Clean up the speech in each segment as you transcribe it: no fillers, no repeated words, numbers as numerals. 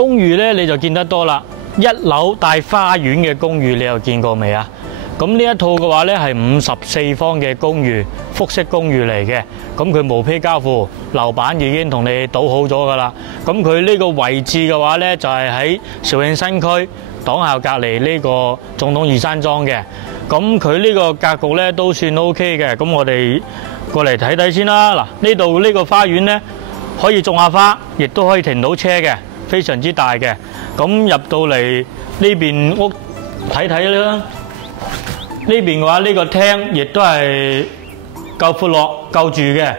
公寓咧你就見得多啦，一樓帶花園嘅公寓你又見過未啊？咁呢一套嘅話咧係54方嘅公寓，複式公寓嚟嘅。咁佢毛坯交付，樓板已經同你倒好咗噶啦。咁佢呢個位置嘅話咧就係喺肇慶新區黨校隔離呢個總統二山莊嘅。咁佢呢個格局咧都算 OK 嘅。咁我哋過嚟睇睇先啦。嗱，呢度呢個花園咧可以種下花，亦都可以停到車嘅，非常之大嘅。咁入到嚟呢邊屋睇睇啦。呢邊嘅話，呢個廳亦都係夠闊落、夠住嘅。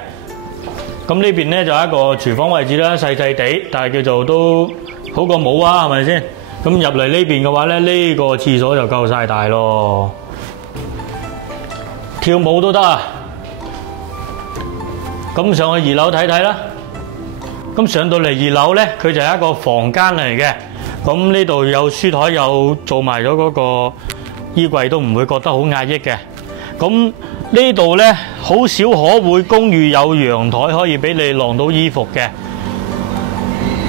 咁呢邊咧就係一個廚房位置啦，細細地，但係叫做都好過冇啊，係咪先？咁入嚟呢邊嘅話咧，呢個廁所就夠晒大咯，跳舞都得啊！咁上去2樓睇睇啦。咁上到嚟2樓咧，佢就係一個房間嚟嘅。咁呢度有書台，有做埋咗嗰個衣櫃，都唔會覺得好壓抑嘅。咁呢度呢，好少可會公寓有陽台可以俾你晾到衣服嘅。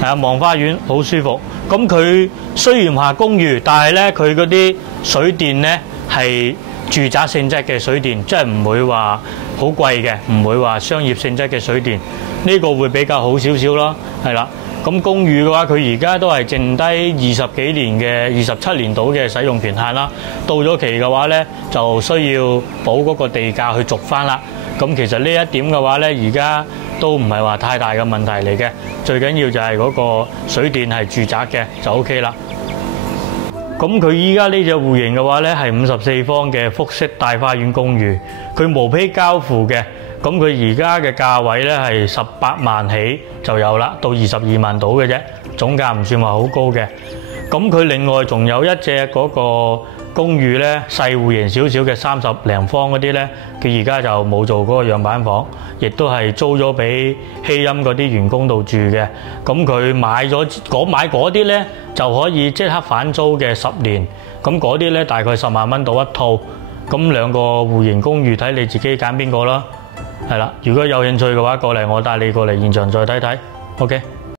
係啊，望花園好舒服。咁佢雖然話公寓，但係呢，佢嗰啲水電呢係住宅性質嘅水電，即係唔會話好貴嘅，唔會話商業性質嘅水電。呢個會比較好少少咯，係啦。咁公寓嘅話，佢而家都係剩低20幾年嘅27年度嘅使用權限啦。到咗期嘅話呢，就需要補嗰個地價去續翻啦。咁其實呢一點嘅話呢，而家都唔係話太大嘅問題嚟嘅。最緊要就係嗰個水電係住宅嘅就 OK 啦。咁佢依家呢隻戶型嘅話呢，係54方嘅複式大花園公寓，佢毛坯交付嘅。咁佢而家嘅價位咧係18萬起就有啦，到22萬到嘅啫，總價唔算話好高嘅。咁佢另外仲有一隻嗰個公寓咧，細戶型少少嘅30零方嗰啲咧，佢而家就冇做嗰個樣板房，亦都係租咗俾希音嗰啲員工度住嘅。咁佢買嗰啲咧就可以即刻返租嘅10年，咁嗰啲咧大概10萬蚊到一套。咁兩個戶型公寓睇你自己揀邊個啦。係啦，如果有興趣嘅話，過嚟我帶你過嚟現場再睇睇。OK。